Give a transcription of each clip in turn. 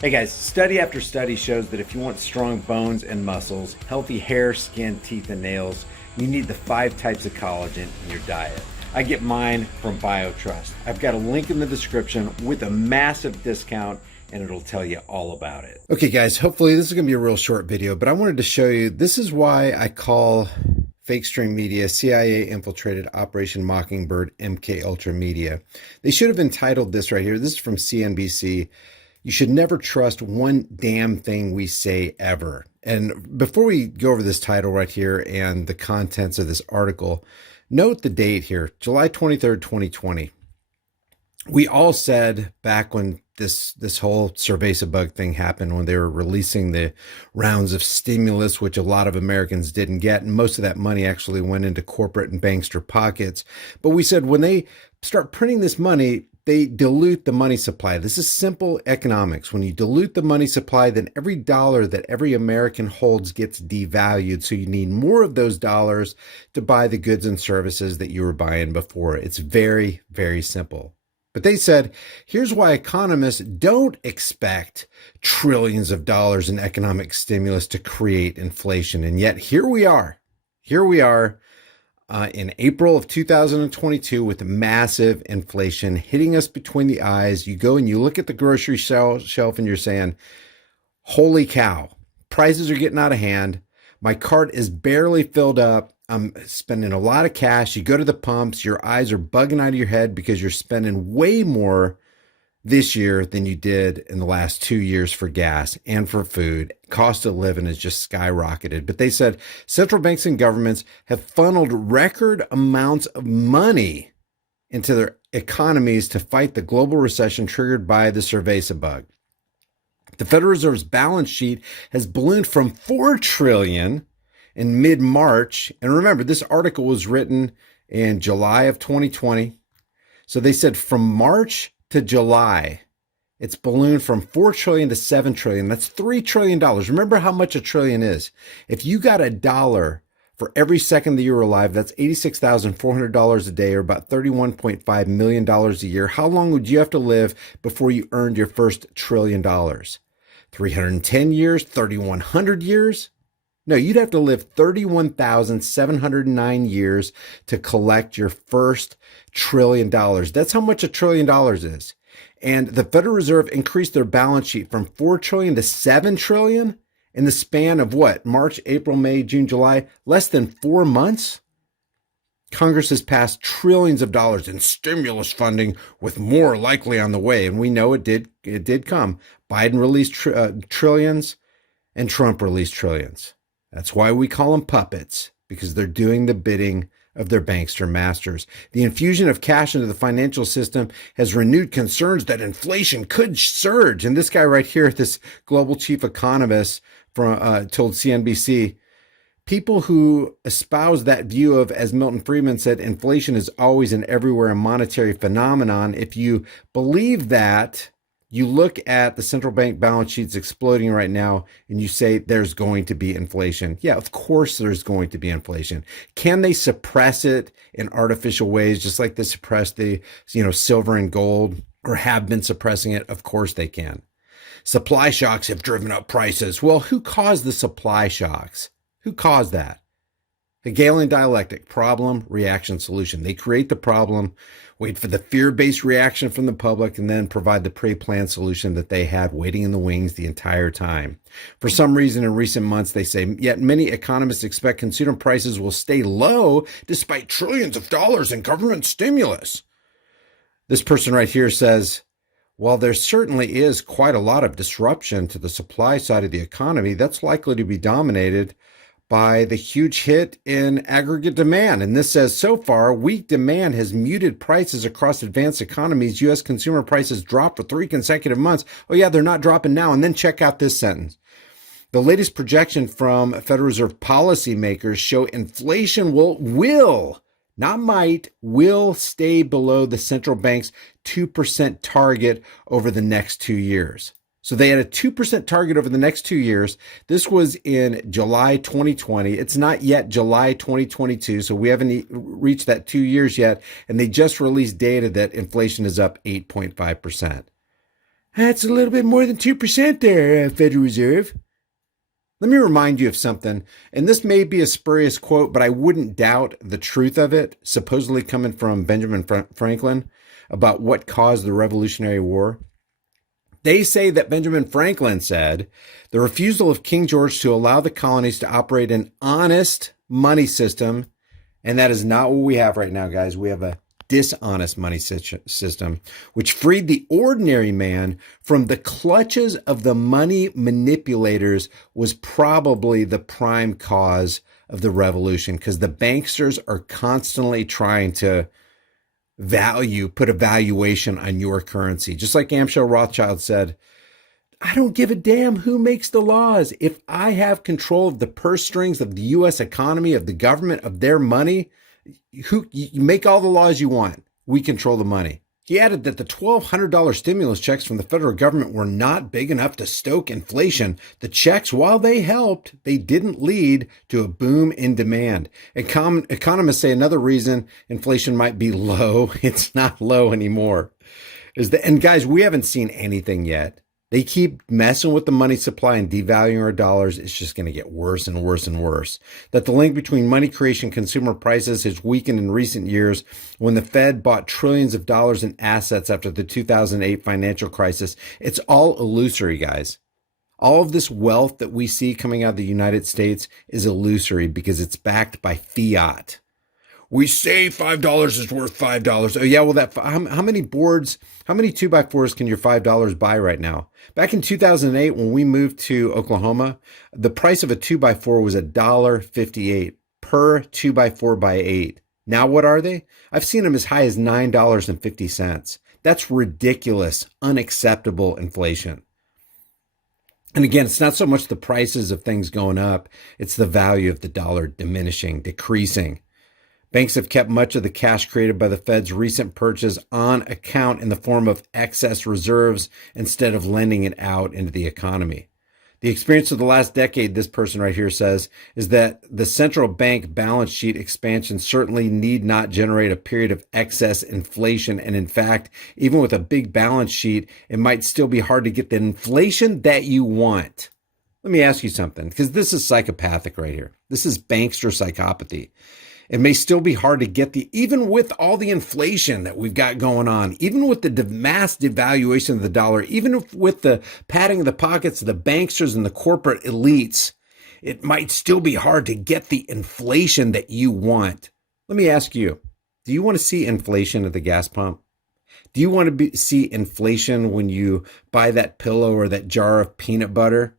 Hey guys, study after study shows that if you want strong bones and muscles, healthy hair, skin, teeth, and nails, you need the 5 types of collagen in your diet. I get mine from BioTrust. I've got a link in the description with a massive discount, and it'll tell you all about it. Okay guys, hopefully this is going to be a real short video, but I wanted to show you, this is why I call fake stream media CIA infiltrated Operation Mockingbird MK Ultra Media. They should have entitled this right here. This is from CNBC. You should never trust one damn thing we say ever. And before we go over this title right here and the contents of this article, note the date here, July 23rd, 2020. We all said back when this whole Cerveza thing happened, when they were releasing the rounds of stimulus, which a lot of Americans didn't get, and most of that money actually went into corporate and bankster pockets. But we said when they start printing this money, they dilute the money supply. This is simple economics. When you dilute the money supply, then every dollar that every American holds gets devalued. So you need more of those dollars to buy the goods and services that you were buying before. It's very, very simple. But they said, here's why economists don't expect trillions of dollars in economic stimulus to create inflation. And yet here we are. In April of 2022 with massive inflation hitting us between the eyes. You go and you look at the grocery shelf and you're saying, holy cow, prices are getting out of hand. My cart is barely filled up. I'm spending a lot of cash. You go to the pumps, your eyes are bugging out of your head because you're spending way more this year than you did in the last 2 years for gas and for food. Cost of living has just skyrocketed. But they said central banks and governments have funneled record amounts of money into their economies to fight the global recession triggered by the Cerveza bug. The Federal Reserve's balance sheet has ballooned from $4 trillion in mid-March. And remember, this article was written in July of 2020. So they said from March to July, it's ballooned from $4 trillion to $7 trillion. That's $3 trillion. Remember how much a trillion is. If you got $1 for every second that you're alive, that's $86,400 a day, or about $31.5 million a year. How long would you have to live before you earned your first $1 trillion? 310 years, 3,100 years? No, you'd have to live 31,709 years to collect your first $1 trillion. That's how much $1 trillion is. And the Federal Reserve increased their balance sheet from $4 trillion to $7 trillion in the span of what? March, April, May, June, July, less than 4 months. Congress has passed trillions of dollars in stimulus funding, with more likely on the way. And we know it did come. Biden released trillions and Trump released trillions. That's why we call them puppets, because they're doing the bidding of their bankster masters. The infusion of cash into the financial system has renewed concerns that inflation could surge. And this guy right here, this global chief economist told CNBC, people who espouse that view of, as Milton Friedman said, inflation is always and everywhere a monetary phenomenon. If you believe that, you look at the central bank balance sheets exploding right now and you say there's going to be inflation. Yeah, of course there's going to be inflation. Can they suppress it in artificial ways, just like they suppress the, silver and gold, or have been suppressing it? Of course they can. Supply shocks have driven up prices. Well, who caused the supply shocks? Who caused that? Hegelian dialectic, problem, reaction, solution. They create the problem, wait for the fear-based reaction from the public, and then provide the pre-planned solution that they had waiting in the wings the entire time. For some reason, in recent months, they say, yet many economists expect consumer prices will stay low despite trillions of dollars in government stimulus. This person right here says, while there certainly is quite a lot of disruption to the supply side of the economy, that's likely to be dominated by the huge hit in aggregate demand. And this says, so far, weak demand has muted prices across advanced economies. U.S. consumer prices dropped for 3 consecutive months. Oh yeah, they're not dropping now. And then check out this sentence. The latest projection from Federal Reserve policymakers show inflation will, not might, will stay below the central bank's 2% target over the next 2 years. So they had a 2% target over the next 2 years. This was in July 2020. It's not yet July 2022, so we haven't reached that 2 years yet. And they just released data that inflation is up 8.5%. That's a little bit more than 2% there, Federal Reserve. Let me remind you of something, and this may be a spurious quote, but I wouldn't doubt the truth of it, supposedly coming from Benjamin Franklin, about what caused the Revolutionary War. They say that Benjamin Franklin said the refusal of King George to allow the colonies to operate an honest money system, and that is not what we have right now, guys. We have a dishonest money system, which freed the ordinary man from the clutches of the money manipulators, was probably the prime cause of the revolution, because the banksters are constantly trying to put a valuation on your currency. Just like Amschel Rothschild said, I don't give a damn who makes the laws. If I have control of the purse strings of the U.S. economy, of the government, of their money, you make all the laws you want. We control the money. He added that the $1,200 stimulus checks from the federal government were not big enough to stoke inflation. The checks, while they helped, they didn't lead to a boom in demand. Economists say another reason inflation might be low, it's not low anymore, and guys, we haven't seen anything yet. They keep messing with the money supply and devaluing our dollars. It's just going to get worse and worse and worse. That the link between money creation and consumer prices has weakened in recent years when the Fed bought trillions of dollars in assets after the 2008 financial crisis. It's all illusory, guys. All of this wealth that we see coming out of the United States is illusory because it's backed by fiat. We say $5 is worth $5. Oh yeah, well how many boards, how many 2x4s can your $5 buy right now? Back in 2008, when we moved to Oklahoma, the price of a 2x4 was $1.58 per 2x4x8. Now what are they? I've seen them as high as $9.50. That's ridiculous, unacceptable inflation. And again, it's not so much the prices of things going up, it's the value of the dollar diminishing, decreasing. Banks have kept much of the cash created by the Fed's recent purchase on account in the form of excess reserves instead of lending it out into the economy. The experience of the last decade, this person right here says, is that the central bank balance sheet expansion certainly need not generate a period of excess inflation. And in fact, even with a big balance sheet, it might still be hard to get the inflation that you want. Let me ask you something, because this is psychopathic right here. This is bankster psychopathy. It may still be hard to get even with all the inflation that we've got going on, even with the mass devaluation of the dollar, even with the padding of the pockets of the banksters and the corporate elites, it might still be hard to get the inflation that you want. Let me ask you, do you want to see inflation at the gas pump? Do you want to see inflation when you buy that pillow or that jar of peanut butter?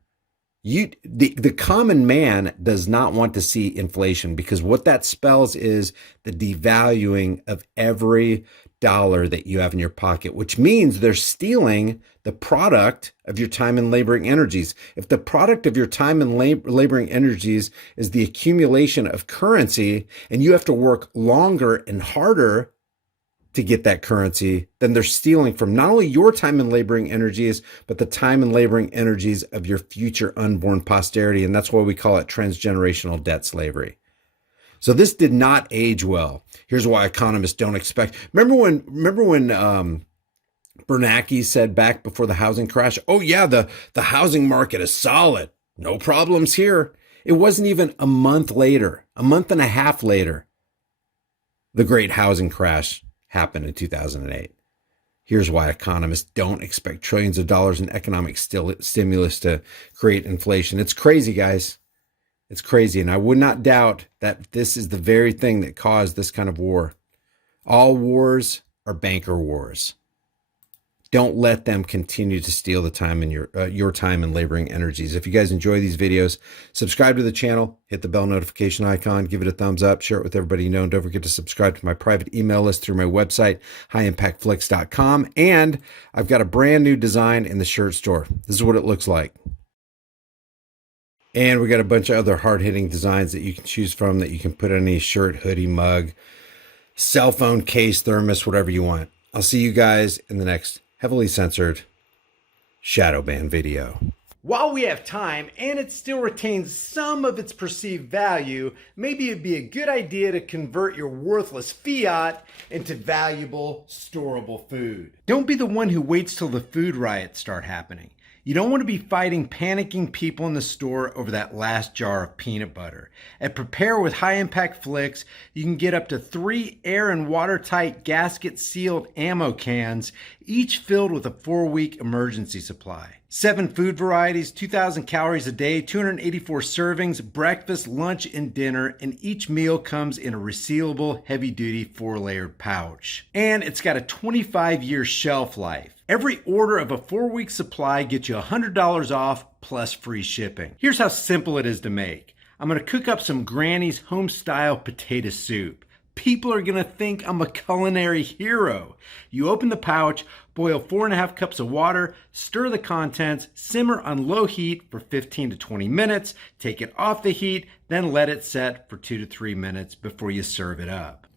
The common man does not want to see inflation, because what that spells is the devaluing of every dollar that you have in your pocket, which means they're stealing the product of your time and laboring energies. If the product of your time and laboring energies is the accumulation of currency, and you have to work longer and harder to get that currency, then they're stealing from not only your time and laboring energies, but the time and laboring energies of your future unborn posterity. And that's why we call it transgenerational debt slavery. So this did not age well. Here's why economists don't expect. Remember when Bernanke said back before the housing crash, oh yeah, the housing market is solid. No problems here. It wasn't even a month and a half later, the great housing crash happened in 2008. Here's why economists don't expect trillions of dollars in economic stimulus to create inflation. It's crazy, guys. It's crazy. And I would not doubt that this is the very thing that caused this kind of war. All wars are banker wars. Don't let them continue to steal the time and your time and laboring energies. If you guys enjoy these videos, subscribe to the channel, hit the bell notification icon, give it a thumbs up, share it with everybody you know, and don't forget to subscribe to my private email list through my website, highimpactflix.com. And I've got a brand new design in the shirt store. This is what it looks like. And we got a bunch of other hard-hitting designs that you can choose from that you can put on any shirt, hoodie, mug, cell phone case, thermos, whatever you want. I'll see you guys in the next heavily censored shadow ban video. While we have time and it still retains some of its perceived value, maybe it'd be a good idea to convert your worthless fiat into valuable, storable food. Don't be the one who waits till the food riots start happening. You don't want to be fighting panicking people in the store over that last jar of peanut butter. At Prepare with High Impact Flicks, you can get up to 3 air and watertight gasket-sealed ammo cans, each filled with a 4-week emergency supply. 7 food varieties, 2,000 calories a day, 284 servings, breakfast, lunch, and dinner, and each meal comes in a resealable, heavy-duty 4-layered pouch. And it's got a 25-year shelf life. Every order of a 4-week supply gets you $100 off plus free shipping. Here's how simple it is to make. I'm gonna cook up some Granny's home-style potato soup. People are gonna think I'm a culinary hero. You open the pouch, boil 4.5 cups of water, stir the contents, simmer on low heat for 15 to 20 minutes, take it off the heat, then let it set for 2 to 3 minutes before you serve it up.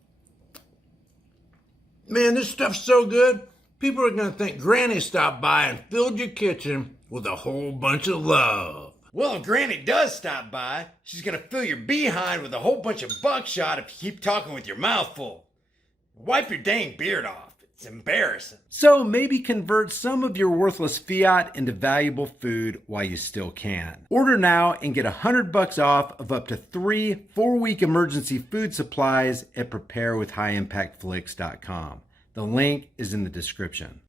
Man, this stuff's so good. People are going to think Granny stopped by and filled your kitchen with a whole bunch of love. Well, if Granny does stop by, she's going to fill your behind with a whole bunch of buckshot if you keep talking with your mouth full. Wipe your dang beard off. It's embarrassing. So maybe convert some of your worthless fiat into valuable food while you still can. Order now and get $100 off of up to 3 4-week emergency food supplies at preparewithhighimpactflix.com. The link is in the description.